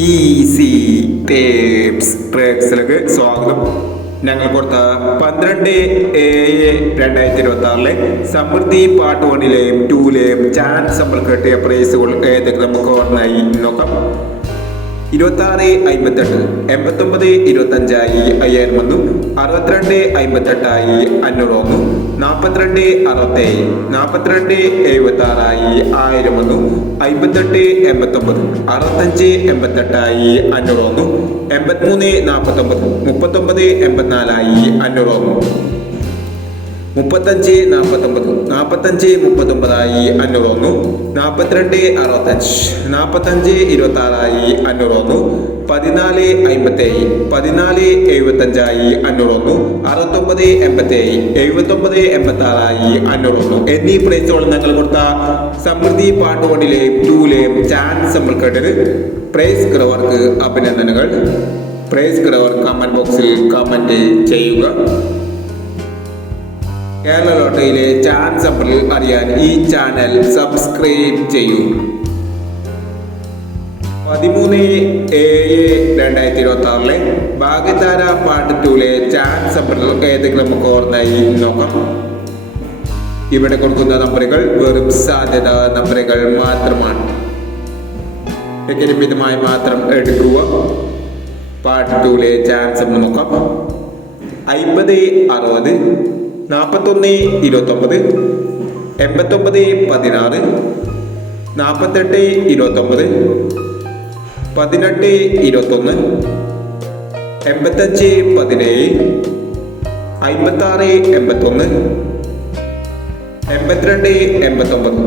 Easy tapes ട്രേക്സിലേക്ക് സ്വാഗതം. ഞങ്ങൾ കൊടുത്ത 12/7/2026 സമൃദ്ധി പാർട്ട് 1ലെയും 2ലെയും ചാൻസ് നമ്മൾ കിട്ടിയ പ്രൈസുകൾ ഏതൊക്കെ നമുക്ക് ഓർമ്മയായി നോക്കാം. 2658 89 25 5000 വന്നു. 62 58 500 42 67 42 76 1000 വന്നു. 58 89 65 88 500 83 49 39 84 500 35 49 45 39 500 42 65 45 26 500 14 57 14 75 500 69 87 79 86 500 എന്നീ പ്രൈസുകൾ ഞങ്ങൾ കൊടുത്ത സമൃദ്ധി പാർട്ട് 1ലെയും 2ലെയും ചാൻസ് നമ്മൾ കേട്ടത്. പ്രൈസ് കിടവർക്ക് അഭിനന്ദനങ്ങൾ. പ്രൈസ് കിടവർ കമന്റ് ബോക്സിൽ കമന്റ് ചെയ്യുക. കേരള ലോട്ടറിയിലെ ചാൻസ് നമ്പറിൽ അറിയാൻ ഈ ചാനൽ സബ്സ്ക്രൈബ് ചെയ്യൂ. 13/7/2026 ഭാഗ്യതാര പാർട്ട് 2ലെ ചാൻസ് നമ്പറിൽ ഏതെങ്കിലും നമുക്ക് ഓർമ്മയായി നോക്കാം. ഇവിടെ കൊടുക്കുന്ന നമ്പറുകൾ വെറും സാധ്യത നമ്പറുകൾ മാത്രമാണ്. മിതമായി മാത്രം എടുക്കുക. പാർട്ട് 2ലെ ചാൻസ് നോക്കാം. 50 60 41 29 89 16 48 29 18 21 85 17 56 81 82 89.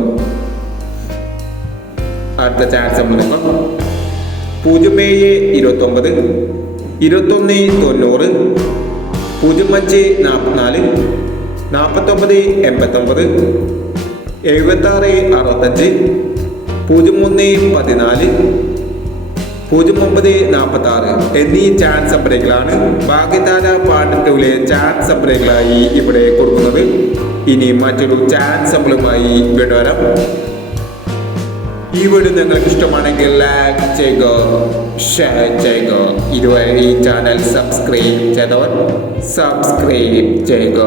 അടുത്ത ചാൻസ് നമ്മൾ നോക്കാം. 07 29 21 90 05 44 49 89 76 65 03 14 09 46 എന്നീ ചാൻസ് നമ്പറുകളാണ് ഭാഗ്യതാര പാർട്ട് 2ലെ ചാൻസ് നമ്പറുകളായി ഇവിടെ കൊടുക്കുന്നത്. ഇനി മറ്റൊരു ചാൻസ് നമ്പറുമായി വീണ്ടും വരാം. ഈ വീഡിയോ നിങ്ങൾക്ക് ഇഷ്ടമാണെങ്കിൽ ലൈക്ക് ചെയ്യുക, ഷെയർ ചെയ്യുക. ഇതുവരെ ഈ ചാനൽ സബ്സ്ക്രൈബ് ചെയ്തവർ സബ്സ്ക്രൈബ് ചെയ്യുക.